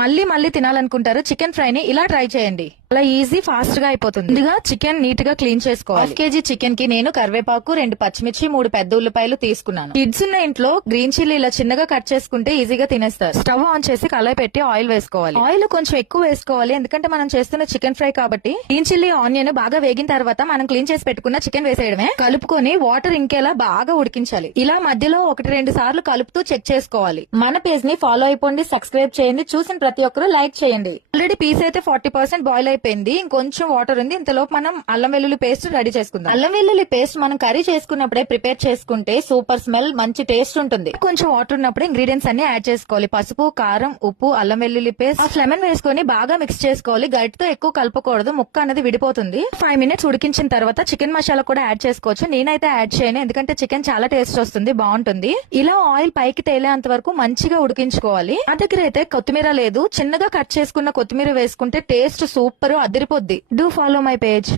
మళ్ళీ మళ్ళీ తినాలనుకుంటారు chicken fry ని ఇలా ట్రై చేయండి. అలా ఈజీ ఫాస్ట్ గా అయిపోతుంది. ముందుగా చికెన్ నీట్ గా క్లీన్ చేసుకోవాలి. 1 కేజీ చికెన్ కి నేను కరివేపాకు, 2 పచ్చిమిర్చి, 3 పెద్ద ఉల్లిపాయలు తీసుకున్నాను. కిడ్స్ ఉన్న ఇంట్లో గ్రీన్ చిల్లీ ఇలా చిన్నగా కట్ చేసుకుంటే ఈజీగా తినేస్తారు. స్టవ్ ఆన్ చేసి కళాయి పెట్టి ఆయిల్ వేసుకోవాలి. ఆయిల్ కొంచెం ఎక్కువ వేసుకోవాలి, ఎందుకంటే మనం చేస్తున్న చికెన్ ఫ్రై కాబట్టి. గ్రీన్ చిల్లీ ఆనియన్ బాగా వేగిన తర్వాత మనం క్లీన్ చేసి పెట్టుకున్న చికెన్ వేసేయడమే. కలుపుకొని వాటర్ ఇంకేలా బాగా ఉడికించాలి. ఇలా మధ్యలో 1-2 సార్లు కలుపుతూ చెక్ చేసుకోవాలి. మన పేజ్ ని ఫాలో అయిపోండి, సబ్స్క్రైబ్ చేయండి, చూసిన ప్రతి ఒక్కరు లైక్ చేయండి. ఆల్రెడీ పీస్ అయితే 40% బాయిల్ అయిపోయింది. ఇంకొంచెం వాటర్ ఉంది. ఇంతలోపు మనం అల్లం వెల్లుల్లి పేస్ట్ రెడీ చేసుకుందాం. అల్లం వెల్లుల్లి పేస్ట్ మనం కర్రీ చేసుకున్నప్పుడే ప్రిపేర్ చేసుకుంటే సూపర్ స్మెల్, మంచి టేస్ట్ ఉంటుంది. కొంచెం వాటర్ ఉన్నప్పుడు ఇంగ్రీడియంట్స్ అన్ని యాడ్ చేసుకోవాలి. పసుపు, కారం, ఉప్పు, అల్లం వెల్లుల్లి పేస్ట్, లెమన్ వేసుకొని బాగా మిక్స్ చేసుకోవాలి. గరిటతో ఎక్కువ కలపకూడదు, ముక్క అనేది విడిపోతుంది. 5 మినిట్స్ ఉడికించిన తర్వాత చికెన్ మసాలా కూడా యాడ్ చేసుకోవచ్చు. నేనైతే యాడ్ చేయను, ఎందుకంటే చికెన్ చాలా టేస్ట్ వస్తుంది, బాగుంటుంది. ఇలా ఆయిల్ పైకి తేలేంత వరకు మంచిగా ఉడికించుకోవాలి. నా దగ్గర అయితే కొత్తిమీర లేదు, చిన్నగా కట్ చేసుకున్న కొత్తిమీర వేసుకుంటే టేస్ట్ సూపర్ అదిరిపోద్ది. Do follow my page.